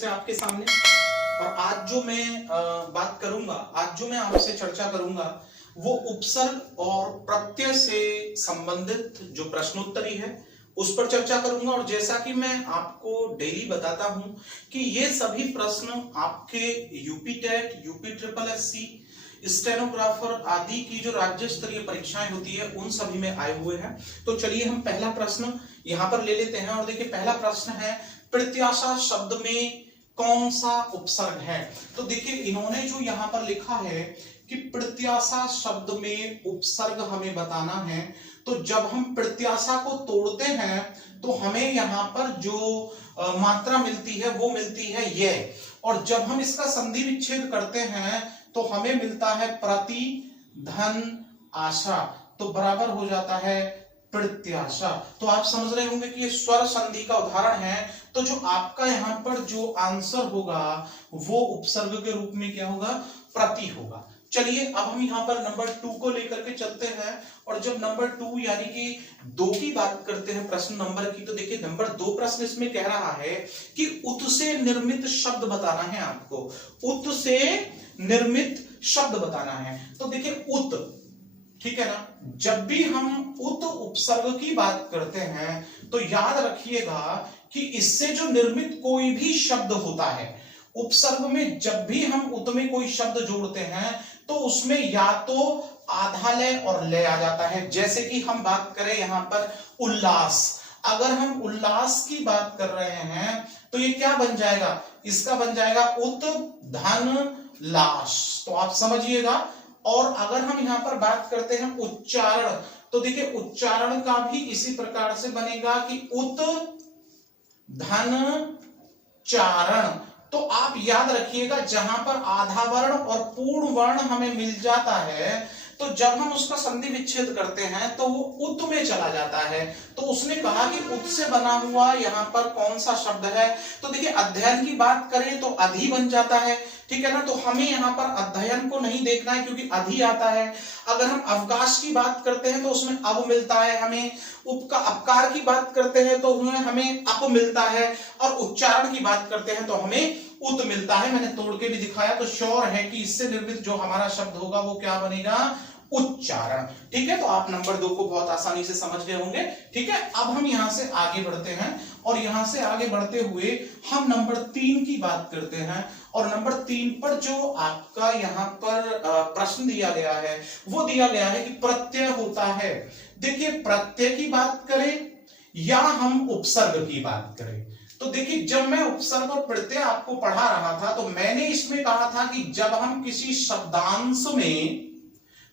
से आपके सामने। और आज जो मैं बात करूंगा, आज जो मैं आपसे चर्चा करूंगा वो उपसर्ग और प्रत्यय से संबंधित जो प्रश्नोत्तरी है उस पर चर्चा करूंगा। और जैसा कि मैं आपको डेली बताता हूं कि ये सभी प्रश्न आपके UP TET, UP triple SC, stenographer आदि की जो राज्य स्तरीय परीक्षाएं होती है उन सभी में आए हुए हैं। तो चलिए हम पहला प्रश्न यहां पर ले लेते हैं। और देखिए पहला प्रश्न है, प्रत्याशा शब्द में कौन सा उपसर्ग है? तो देखिए इन्होंने जो यहां पर लिखा है कि प्रत्याशा शब्द में उपसर्ग हमें बताना है। तो जब हम प्रत्याशा को तोड़ते हैं तो हमें यहां पर जो मात्रा मिलती है वो मिलती है ये। और जब हम इसका संधि विच्छेद करते हैं तो हमें मिलता है प्रति धन आशा, तो बराबर हो जाता है प्रत्याशा। तो आप समझ रहे होंगे कि ये स्वर संधि का उदाहरण है। तो जो आपका यहाँ पर जो आंसर होगा वो उपसर्ग के रूप में क्या होगा? प्रति होगा। चलिए अब हम यहाँ पर नंबर 2 को लेकर के चलते हैं। और जब नंबर 2 यानी कि 2 की बात करते हैं प्रश्न नंबर की, तो देखिए नंबर 2 प्रश्न इसमें कह रहा है कि उत से निर्मित शब्द बताना है आपको। उत से निर्मित शब्द बताना है। तो देखिए उत, ठीक है ना, जब भी हम उत उपसर्ग की बात करते हैं तो याद रखिएगा कि इससे जो निर्मित कोई भी शब्द होता है, उपसर्ग में जब भी हम उत में कोई शब्द जोड़ते हैं तो उसमें या तो आधा लय और लय आ जाता है। जैसे कि हम बात करें यहां पर उल्लास, अगर हम उल्लास की बात कर रहे हैं तो ये क्या बन जाएगा? इसका बन जाएगा उत धन लाश। तो आप समझिएगा। और अगर हम यहां पर बात करते हैं उच्चारण, तो देखिए उच्चारण का भी इसी प्रकार से बनेगा कि उत धन चारण। तो आप याद रखिएगा जहां पर आधा वर्ण और पूर्ण वर्ण हमें मिल जाता है तो जब हम उसका संधि विच्छेद करते हैं तो वो उत में चला जाता है। तो उसने कहा कि उत से बना हुआ यहाँ पर कौन सा शब्द है? तो देखिए अध्ययन की बात करें तो अधि बन जाता है, ठीक है ना। तो हमें यहाँ पर अध्ययन को नहीं देखना है क्योंकि अधि आता है। अगर हम अवकाश की बात करते हैं तो उसमें अब मिलता है हमें। उपका अपकार की बात करते हैं तो उसमें हमें अप मिलता है। और उच्चारण की बात करते हैं तो हमें उत मिलता है। मैंने तोड़ के भी दिखाया। तो श्योर है कि इससे निर्मित जो हमारा शब्द होगा वो क्या बनेगा? उच्चारण। ठीक है, तो आप नंबर 2 को बहुत आसानी से समझ गए होंगे। ठीक है, अब हम यहां से आगे बढ़ते हैं। और यहां से आगे बढ़ते हुए हम नंबर 3 की बात करते हैं। और नंबर 3 पर जो आपका यहां पर प्रश्न दिया गया है वो दिया गया है कि प्रत्यय होता है। देखिए प्रत्यय की बात करें या हम उपसर्ग की बात करें, तो देखिए जब मैं उपसर्ग और प्रत्यय आपको पढ़ा रहा था तो मैंने इसमें कहा था कि जब हम किसी शब्दांश में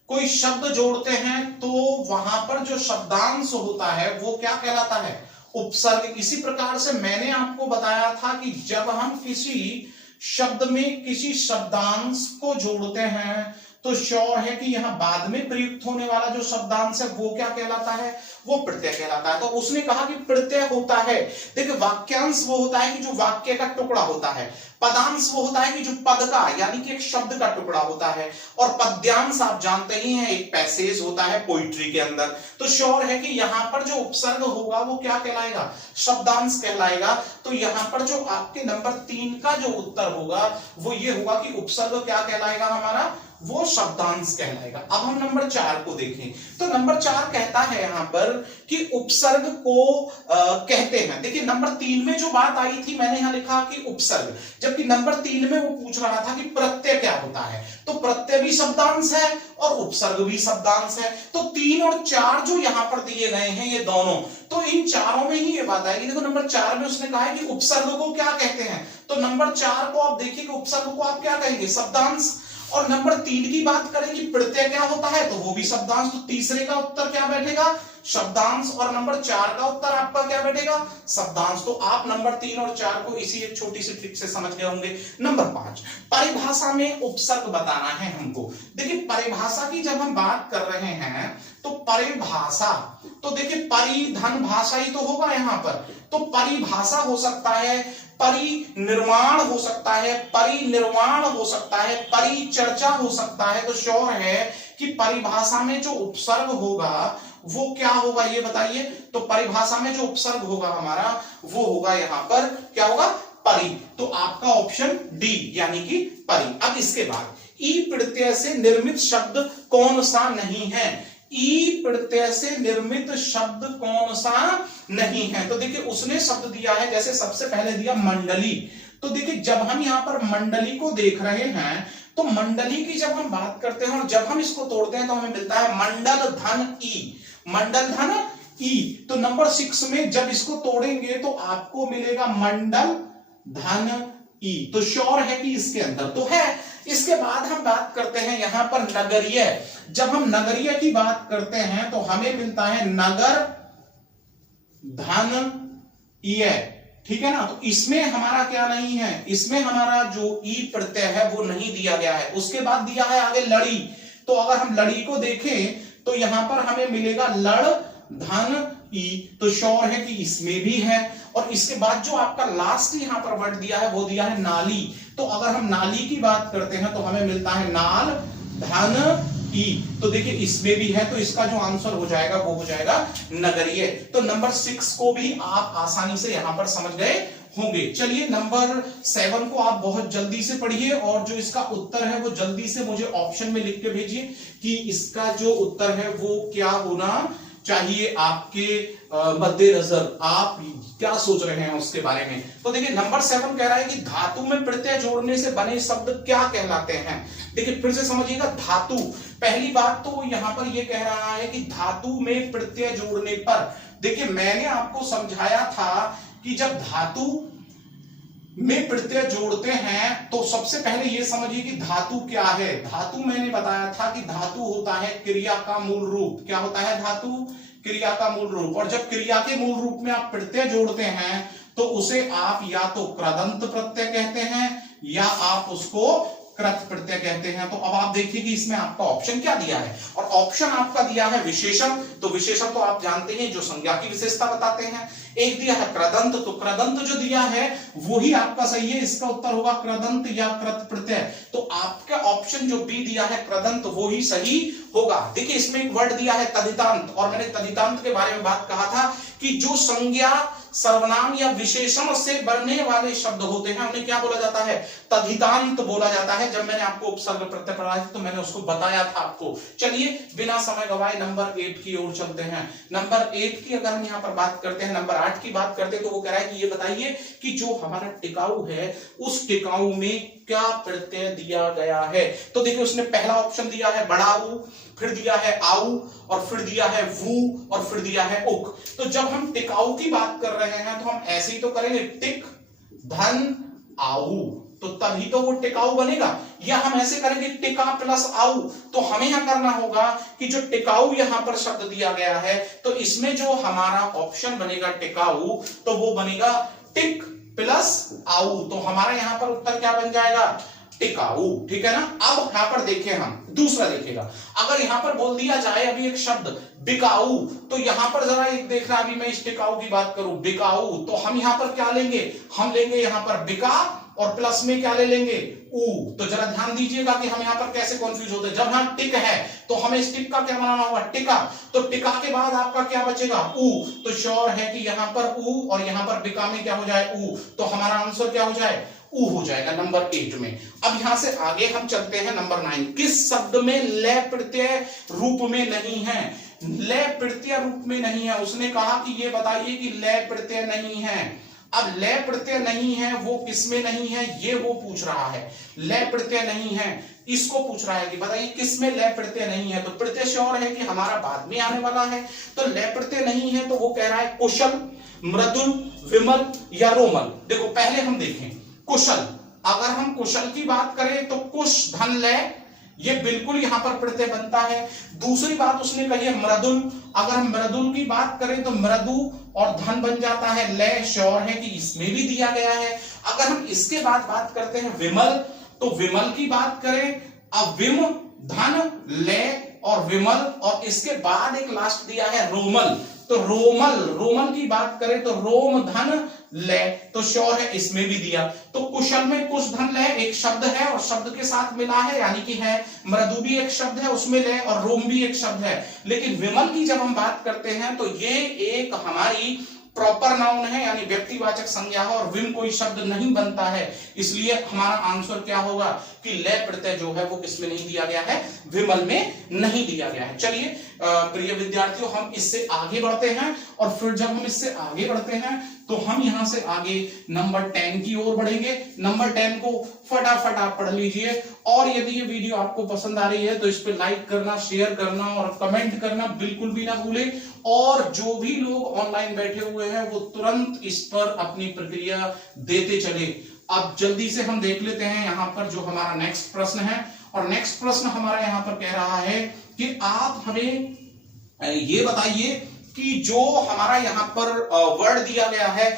कोई शब्द जोड़ते हैं तो वहां पर जो शब्दांश होता है वो क्या कहलाता है? उपसर्ग। इसी प्रकार से मैंने आपको बताया था कि जब हम किसी शब्द में किसी शब्दांश को जोड़ते हैं तो श्योर है कि यहां बाद में प्रयुक्त होने वाला जो शब्दांश है वो क्या कहलाता है? वो प्रत्यय कहलाता है। तो उसने कहा कि प्रत्यय होता है। देखिए वाक्यांश वो होता है कि जो वाक्य का टुकड़ा होता है, पदांश वो होता है कि जो पद का यानी कि एक शब्द का टुकड़ा होता है, और पद्यांश आप जानते ही हैं एक पैसेज होता है पोइट्री के अंदर। तो श्योर है कि यहां पर जो उपसर्ग होगा वो क्या कहलाएगा? शब्दांश कहलाएगा। तो यहां पर जो आपके नंबर 3 का जो उत्तर होगा वो ये होगा कि उपसर्ग क्या कहलाएगा हमारा? वो शब्दांश कहलाएगा। अब हम नंबर 4 को देखें तो नंबर 4 कहता है यहां पर कि उपसर्ग को कहते हैं। देखिए नंबर 3 में जो बात आई थी मैंने यहां लिखा कि उपसर्ग, जबकि नंबर 3 में वो पूछ रहा था कि प्रत्यय क्या होता है। तो प्रत्यय भी शब्दांश है और उपसर्ग भी शब्दांश है। तो 3 और 4 जो यहां पर दिए गए हैं ये दोनों, तो इन चारों में ही ये बात आएगी। देखो नंबर 4 में उसने कहा है कि उपसर्ग को क्या कहते हैं, तो नंबर 4 को आप देखिए कि उपसर्ग को आप क्या कहेंगे? शब्दांश। और नंबर 3 की बात करें कि प्रत्यय क्या होता है तो वो भी शब्दांश। तो तीसरे का उत्तर क्या बैठेगा? शब्दांश। और नंबर 4 का उत्तर आपका क्या बैठेगा? शब्दांश। तो आप नंबर 3 और 4 को इसी एक छोटी सी ट्रिक से समझ गए होंगे। नंबर 5, परिभाषा में उपसर्ग बताना है हमको। देखिए परिभाषा की जब हम बात कर रहे हैं तो परिभाषा, तो देखिए परिधन भाषा ही तो होगा यहां पर। तो परिभाषा हो सकता है, परिनिर्माण हो सकता है, परिनिर्वाण हो सकता है, परिचर्चा हो सकता है। तो श्योर है कि परिभाषा में जो उपसर्ग होगा वो क्या होगा ये बताइए? तो परिभाषा में जो उपसर्ग होगा हमारा वो होगा यहां पर क्या होगा? परी। तो आपका ऑप्शन डी यानी कि परी। अब इसके बाद ई प्रत्यय से निर्मित शब्द कौन सा नहीं है? ई प्रत्यय से निर्मित शब्द कौन सा नहीं है? तो देखिए उसने शब्द दिया है, जैसे सबसे पहले दिया मंडली। तो देखिए जब हम यहां पर मंडली को देख रहे हैं तो मंडली की जब हम बात करते हैं और जब हम इसको तोड़ते हैं तो हमें मिलता है मंडल धन ई, मंडल धन ई। तो नंबर 6 में जब इसको तोड़ेंगे तो आपको मिलेगा मंडल धन ई। तो श्योर है कि इसके अंदर तो है। इसके बाद हम बात करते हैं यहां पर नगरीय। जब हम नगरीय की बात करते हैं तो हमें मिलता है नगर धन ईय, ठीक है ना। तो इसमें हमारा क्या नहीं है, इसमें हमारा जो ई प्रत्यय है वो नहीं दिया गया है। उसके बाद दिया है आगे लड़ी। तो अगर हम लड़ी को देखें तो यहां पर हमें मिलेगा लड़ धन ई। तो श्योर है कि इसमें भी है। और इसके बाद जो आपका लास्ट यहां पर वर्ड दिया है वो दिया है नाली। तो अगर हम नाली की बात करते हैं तो हमें मिलता है नाल धन ई। तो देखिए इसमें भी है। तो इसका जो आंसर हो जाएगा वो हो जाएगा नगरीय। तो नंबर 6 को भी आप आसानी से यहां पर समझ गए होंगे। चलिए नंबर 7 को आप बहुत जल्दी से पढ़िए और जो इसका उत्तर है वो जल्दी से मुझे ऑप्शन में लिख के भेजिए कि इसका जो उत्तर है वो क्या होना चाहिए आपके मद्देनजर, आप क्या सोच रहे हैं उसके बारे में। तो देखिए नंबर 7 कह रहा है कि धातु में प्रत्यय जोड़ने से बने शब्द क्या कहलाते हैं। देखिए फिर से समझिएगा, धातु, पहली बात तो यहां पर यह कह रहा है कि धातु में प्रत्यय जोड़ने पर, देखिए मैंने आपको समझाया था कि जब धातु में प्रत्यय जोड़ते हैं तो सबसे पहले यह समझिए कि धातु क्या है। धातु मैंने बताया था कि धातु होता है क्रिया का मूल रूप। क्या होता है धातु? क्रिया का मूल रूप। और जब क्रिया के मूल रूप में आप प्रत्यय जोड़ते हैं तो उसे आप या तो कृदंत प्रत्यय कहते हैं या आप उसको कृत प्रत्यय कहते हैं। तो अब आप देखिए कि इसमें आपका ऑप्शन क्या दिया है। और ऑप्शन आपका दिया है विशेषण। तो विशेषण तो आप जानते हैं जो संज्ञा की विशेषता बताते हैं। एक दिया है कृदंत, तो कृदंत जो दिया है वही आपका सही है। इसका उत्तर होगा कृदंत या कृत प्रत्यय। तो आपका ऑप्शन जो बी दिया है कृदंत वो ही सही होगा। देखिए इसमें एक वर्ड दिया है तदितांत, और मैंने तदितांत के बारे में बात कहा था कि जो संज्ञा सर्वनाम या विशेषण से बनने वाले शब्द होते हैं उन्हें क्या बोला जाता है? तद्धितांत बोला जाता है। जब मैंने आपको उपसर्ग प्रत्यय पढ़ाया था तो मैंने उसको बताया था आपको। चलिए बिना समय गवाए नंबर 8 की ओर चलते हैं। नंबर 8 की अगर हम यहां पर बात करते हैं, नंबर 8 की बात करते हैं तो वो कह रहा है कि ये बताइए कि जो हमारा टिकाऊ है उस टिकाऊ में क्या प्रत्यय दिया गया है। तो देखिए उसने पहला ऑप्शन दिया है बड़ाऊ, फिर दिया है आऊ, और फिर दिया है वू, और फिर दिया है उक। तो जब हम टिकाऊ की बात कर रहे हैं तो हम ऐसे ही तो करेंगे टिक धन आऊ, तो तभी तो वो टिकाऊ बनेगा। या हम ऐसे करेंगे टिका प्लस आऊ। तो हमें यहां करना होगा कि जो टिकाऊ यहां पर शब्द दिया गया है तो इसमें जो हमारा ऑप्शन बनेगा टिकाऊ तो वो बनेगा टिक प्लस आऊ। तो हमारा यहां पर उत्तर क्या बन जाएगा? टिकाऊ, ठीक है ना। अब यहां पर देखें, हम दूसरा देखेगा, अगर यहां पर बोल दिया जाए अभी एक शब्द बिकाऊ, तो यहां पर जरा एक देखना, अभी मैं इस टिकाऊ की बात करूं बिकाऊ, तो हम यहां पर क्या लेंगे? हम लेंगे यहां पर बिका और प्लस में क्या ले लेंगे? ऊ। तो जरा ध्यान दीजिएगा कि हम यहां पर कैसे कंफ्यूज होते हैं। जब यहां टिक है तो हमें इस टिक का क्या बनाना होगा? टिका। तो टिका के बाद आपका क्या बचेगा? ऊ। तो श्योर है कि यहां पर ऊ और यहां पर बिका में क्या हो जाए? ऊ। तो हमारा आंसर क्या हो जाए? ऊ हो जाएगा नंबर 8 में। अब यहां से आगे हम चलते हैं नंबर 9। किस शब्द में लय प्रत्यय रूप में नहीं है? लय प्रत्यय रूप में नहीं है। उसने कहा कि ये बताइए कि लय प्रत्यय नहीं है। अब लय प्रत्यय नहीं है वो किसमें नहीं है, ये वो पूछ रहा है। लय प्रत्यय नहीं है इसको पूछ रहा है कि बताइए किसमें लय प्रत्यय नहीं है। तो प्रत्यय श्योर है कि हमारा बाद में आने वाला है। तो लय प्रत्यय नहीं है तो वो कह रहा है कुशल, मृदुल, विमल या रोमल। देखो पहले हम देखें कुशल। अगर हम कुशल की बात करें तो कुश धन लय, ये बिल्कुल यहां पर प्रत्यय बनता है। दूसरी बात उसने कही है मृदुल। अगर हम मृदुल की बात करें तो मृदु और धन बन जाता है लय, श्योर है कि इसमें भी दिया गया है। अगर हम इसके बाद बात करते हैं विमल, तो विमल की बात करें, अब विम धन लय और विमल, और इसके बाद एक लास्ट दिया है रोमल। तो रोमल, रोमल की बात करें तो रोम धन लय, तो श्योर है इसमें भी दिया। तो कुशल में कुश धन लय एक शब्द है और शब्द के साथ मिला है, यानी कि है। मृदु भी एक शब्द है उसमें लय, और रोम भी एक शब्द है। लेकिन विमल की जब हम बात करते हैं तो ये एक हमारी प्रॉपर नाउन है यानी व्यक्तिवाचक संज्ञा है और विम कोई शब्द नहीं बनता है, इसलिए हमारा आंसर क्या होगा कि ले प्रत्यय जो है वो किसमें नहीं दिया गया है, विमल में नहीं दिया गया है। चलिए प्रिय विद्यार्थियों, हम इससे आगे बढ़ते हैं और फिर जब हम इससे आगे बढ़ते हैं तो हम यहां से आगे नंबर 10 की ओर बढ़ेंगे। नंबर 10 को फटाफट आप पढ़ लीजिए और यदि ये वीडियो आपको पसंद आ रही है तो इस पे लाइक करना, शेयर करना और कमेंट करना बिल्कुल भी ना भूलें। और जो भी लोग ऑनलाइन बैठे हुए हैं वो तुरंत इस पर अपनी प्रक्रिया देते चले। अब जल्दी से हम देख लेते हैं यहाँ पर जो हमारा नेक्स्ट प्रश्न है, और नेक्स्ट प्रश्न हमारा यहाँ पर कह रहा है कि आप हमें ये बताइए कि जो हमारा यहाँ पर वर्ड दिया गया है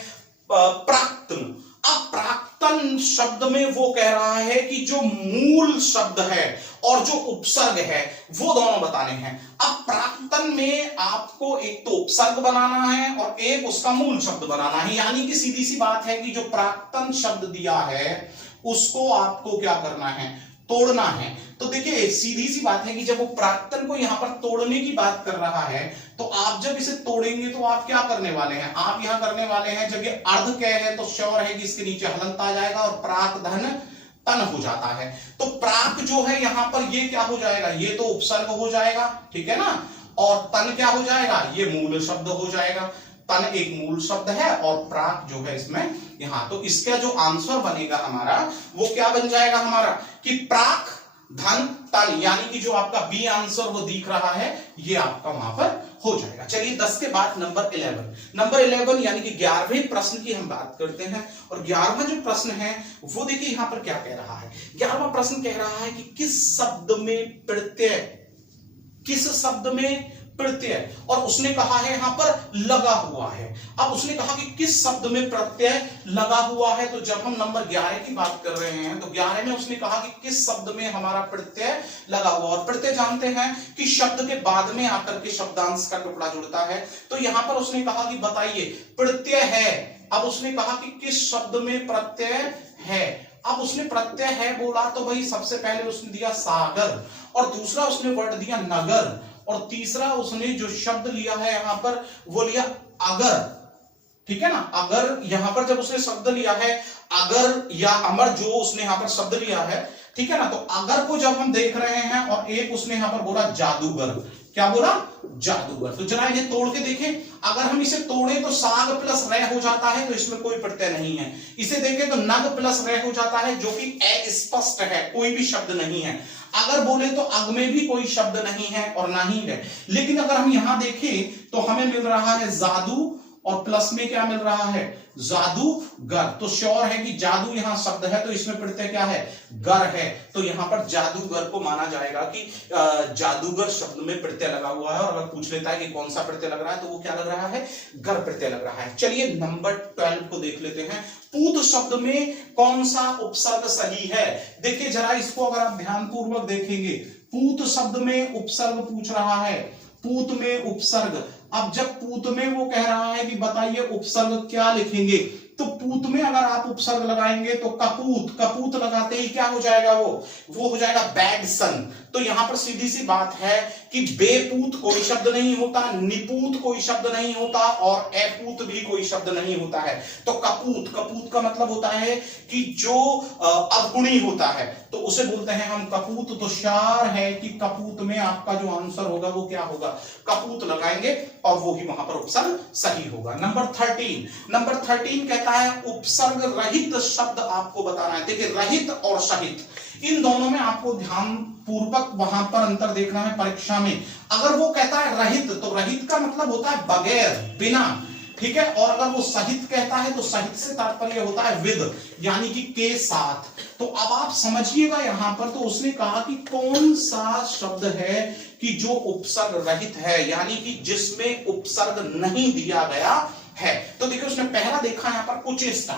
प्राक्तन, अब प्राक्तन शब्द में वो कह रहा है कि जो मूल शब्द है और जो उपसर्ग है वो दोनों बताने हैं। अब प्राक्तन में आपको एक तो उपसर्ग बनाना है और एक उसका मूल शब्द बनाना है, यानी कि सीधी सी बात है कि जो प्राक्तन शब्द दिया है उसको आपको क्या करना है, तोड़ना है। तो देखिए सीधी सी बात है कि जब वो प्राक्तन को यहां पर तोड़ने की बात कर रहा है तो आप जब इसे तोड़ेंगे तो आप क्या करने वाले हैं, आप यहां करने वाले हैं, जब ये अर्ध क है तो श्योर है कि इसके नीचे हलंत आ जाएगा और प्राक धन तन हो जाता है। तो प्राक जो है यहां पर ये क्या हो जाएगा, ये तो उपसर्ग हो जाएगा, ठीक है ना, और तन क्या हो जाएगा, ये मूल शब्द हो जाएगा। तन एक मूल शब्द है और प्राक जो है इसमें यहां, तो इसका जो आंसर बनेगा हमारा वो क्या बन जाएगा हमारा कि प्राक धन तन, यानी कि जो आपका बी आंसर वो दिख रहा है ये आपका वहां पर हो जाएगा। चलिए 10 के बाद नंबर 11, नंबर 11 यानी कि 11वें प्रश्न की हम बात करते हैं। और 11वां जो प्रश्न है वो देखिए यहां पर क्या कह रहा है। 11वां प्रश्न कह रहा है कि किस शब्द में प्रत्यय, किस शब्द में प्रत्यय, और उसने कहा है यहां पर लगा हुआ है। अब उसने कहा कि किस शब्द में प्रत्यय लगा हुआ है, तो जब हम नंबर 11 की बात कर रहे हैं तो 11 में उसने कहा कि किस शब्द में हमारा प्रत्यय लगा हुआ, और प्रत्यय जानते हैं कि शब्द के बाद में आकर के शब्दांश का टुकड़ा जुड़ता है। तो यहां पर उसने कहा कि बताइए प्रत्यय है। अब उसने कहा कि किस शब्द में प्रत्यय है। अब उसने प्रत्यय है बोला तो भाई सबसे पहले उसने दिया सागर, और दूसरा उसने वर्ड दिया नगर, और तीसरा उसने जो शब्द लिया है यहां पर वो लिया अगर, ठीक है ना। अगर यहां पर जब उसने शब्द लिया है अगर या अमर, जो उसने यहां पर शब्द लिया है, ठीक है ना, तो अगर को जब हम देख रहे हैं और एक उसने यहां पर बोला जादूगर, क्या बोला, जादूगर। तो जरा ये तोड़ के देखें, अगर हम इसे तोड़े तो साग प्लस रह हो जाता है, तो इसमें कोई प्रत्यय नहीं है। इसे देखें तो नग प्लस रह हो जाता है, जो कि अस्पष्ट है, कोई भी शब्द नहीं है। अगर बोले तो अग में भी कोई शब्द नहीं है और ना ही है। लेकिन अगर हम यहां देखें तो हमें मिल रहा है जादू और प्लस में क्या मिल रहा है, जादूगर। तो श्योर है कि जादू यहां शब्द है तो इसमें प्रत्यय क्या है, गर है। तो यहां पर जादूगर को माना जाएगा कि जादूगर शब्द में प्रत्यय लगा हुआ है। और अगर पूछ लेता है कि कौन सा प्रत्यय लग रहा है तो वो क्या लग रहा है, गर प्रत्यय लग रहा है। चलिए नंबर 12 को देख लेते हैं। पूत शब्द में कौन सा उपसर्ग सही है। देखिए जरा इसको अगर आप ध्यानपूर्वक देखेंगे, पूत शब्द में उपसर्ग पूछ रहा है, पूत में उपसर्ग। अब जब पूत में वो कह रहा है कि बताइए उपसर्ग क्या लिखेंगे, तो पूत में अगर आप उपसर्ग लगाएंगे तो कपूत, कपूत लगाते ही क्या हो जाएगा, वो हो जाएगा बैड सन। तो यहां पर सीधी सी बात है कि बेपूत कोई शब्द नहीं होता, निपूत कोई शब्द नहीं होता और अपूत भी कोई शब्द नहीं होता है। तो कपूत, कपूत का मतलब होता है कि जो अवगुणी होता है तो उसे बोलते हैं हम कपूत। तो शार है कि कपूत में आपका जो आंसर होगा वो क्या होगा, कपूत लगाएंगे और वो ही वहां पर उपसर्ग सही होगा। नंबर 13, नंबर 13 कहता है उपसर्ग रहित शब्द आपको बताना है। देखिए रहित और सहित इन दोनों में आपको ध्यान पूर्वक वहां पर अंतर देखना है परीक्षा में। अगर वो कहता है रहित तो रहित का मतलब होता है बगैर, बिना, ठीक है। और अगर वो सहित कहता है तो सहित से तात्पर्य होता है विद, यानी कि के साथ। तो अब आप समझिएगा यहां पर, तो उसने कहा कि कौन सा शब्द है कि जो उपसर्ग रहित है, यानी कि जिसमें उपसर्ग नहीं दिया गया है। तो देखिए उसने पहला देखा यहां पर कुचेष्टा,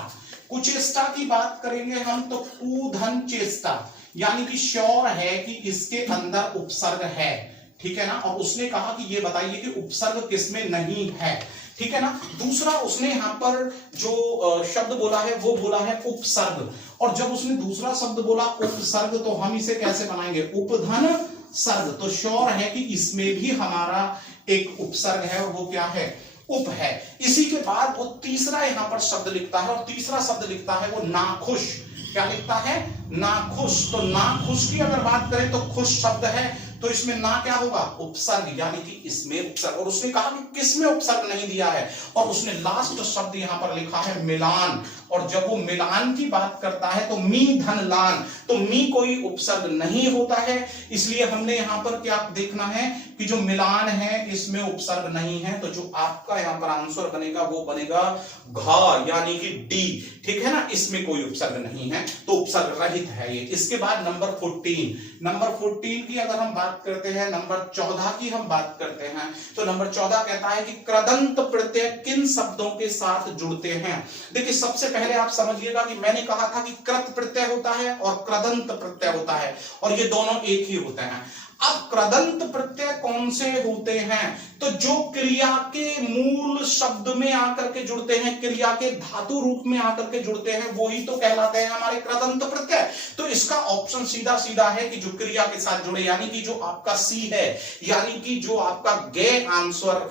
कुचेष्टा की बात करेंगे हम तो कुधन चेष्टा, यानी कि श्योर है कि इसके अंदर उपसर्ग है, ठीक है ना। और उसने कहा कि ये बताइए कि उपसर्ग किसमें नहीं है, ठीक है ना। दूसरा उसने यहां पर जो शब्द बोला है वो बोला है उपसर्ग, और जब उसने दूसरा शब्द बोला उपसर्ग तो हम इसे कैसे बनाएंगे, उपधन सर्ग। तो श्योर है कि इसमें भी हमारा एक उपसर्ग है और वो क्या है, उप है। इसी के बाद वो तीसरा यहां पर शब्द लिखता है, और तीसरा शब्द लिखता है वो नाखुश। क्या लिखता है? नाखुश। तो नाखुश की अगर बात करें तो खुश शब्द है, तो इसमें ना क्या होगा? उपसर्ग, यानी कि इसमें उपसर्ग। और उसने कहा कि किसमें उपसर्ग नहीं दिया है, और उसने लास्ट शब्द यहां पर लिखा है मिलान। और जब वो मिलान की बात करता है तो मी धन लान, तो मी कोई उपसर्ग नहीं होता है, इसलिए हमने यहां पर क्या देखना है कि जो मिलान है इसमें उपसर्ग नहीं है। तो जो आपका यहां पर आंसर बनेगा वो बनेगा घ, यानी कि डी। ठीक है ना, इसमें कोई उपसर्ग नहीं है, तो उपसर्ग रहित है ये। इसके बाद नंबर 14, नंबर 14 की अगर हम बात करते हैं, नंबर 14 की हम बात करते हैं, तो नंबर 14 कहता है कि कृदंत प्रत्यय किन शब्दों के साथ जुड़ते हैं। देखिए सबसे पहले आप समझिएगा कि मैंने कहा था कि कृत प्रत्यय होता है और कृदंत प्रत्यय होता है, और ये दोनों एक ही होते हैं। अब कृदंत प्रत्यय कौन से होते हैं? तो जो क्रिया के मूल शब्द में आकर के जुड़ते हैं, क्रिया के धातु रूप में आकर के जुड़ते हैं, वो ही तो कहलाते हैं हमारे कृदंत प्रत्यय। तो इसका ऑप्शन सीधा सीधा है कि जो क्रिया के साथ जुड़े, यानी कि जो आपका सी है, यानी कि जो आपका गे आंसर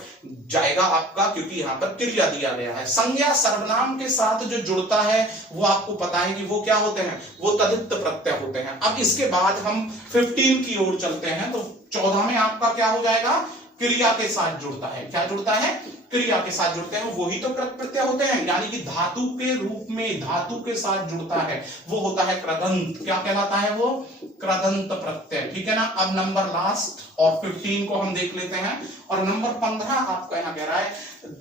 जाएगा आपका, क्योंकि यहां पर क्रिया दिया गया है। संज्ञा सर्वनाम के साथ जो जुड़ता है वो आपको पता है कि वो क्या होते हैं, वो तदित प्रत्यय होते हैं। अब इसके बाद हम 15 की ओर चलते हैं, तो 14 में आपका क्या हो जाएगा? क्रिया के साथ जुड़ता है। क्या जुड़ता है? क्रिया के साथ जुड़ते हैं, वही तो कृत प्रत्यय होते हैं, यानी कि धातु के रूप में धातु के साथ जुड़ता है, वो होता है कृदंत। क्या कहलाता है वो? कृदंत प्रत्यय। ठीक है ना। अब नंबर लास्ट और 15 को हम देख लेते हैं, और नंबर 15 आपका यहाँ कह रहा है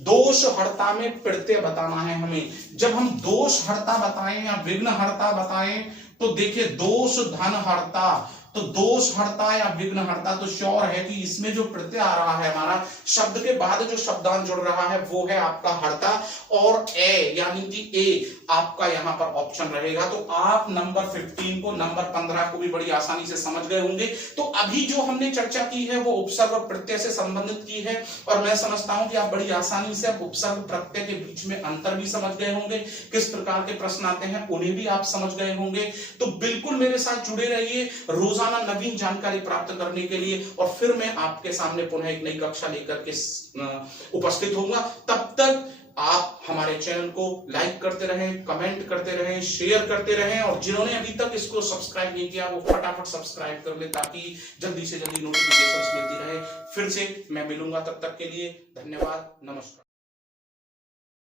दोष हर्ता में प्रत्यय बताना है हमें। जब हम दोष हर्ता बताएं या विघ्न हर्ता बताएं, तो देखिए दोष धन हर्ता, तो दोष हर्ता या विघ्न हर्ता, तो श्योर है कि इसमें जो प्रत्यय आ रहा है हमारा, शब्द के बाद जो शब्दांश जुड़ रहा है वो है आपका हर्ता, और ए यानी कि ए आपका यहां पर ऑप्शन रहेगा। तो आप नंबर 15 को, नंबर 15 को भी बड़ी आसानी से समझ गए होंगे। तो अभी जो हमने चर्चा की है वो उपसर्ग और प्रत्यय से संबंधित की है, और मैं समझता हूं कि आप बड़ी आसानी से उपसर्ग प्रत्यय के बीच में अंतर भी समझ गए होंगे, किस प्रकार के प्रश्न आते हैं उन्हें भी आप समझ गए होंगे। तो बिल्कुल मेरे साथ जुड़े रहिए रोजाना नवीन जानकारी प्राप्त करने के लिए, और फिर मैं आपके सामने पुनः एक नई कक्षा लेकर के उपस्थित होऊंगा। तब तक आप हमारे चैनल को लाइक करते रहें, कमेंट करते रहें, शेयर करते रहें, और जिन्होंने अभी तक इसको सब्सक्राइब नहीं किया वो फटाफट सब्सक्राइब कर ले, ताकि जल्दी से जल्दी नोटिफिकेशंस मिलती रहे। फिर से मैं मिलूंगा, तब तक के लिए धन्यवाद, नमस्कार।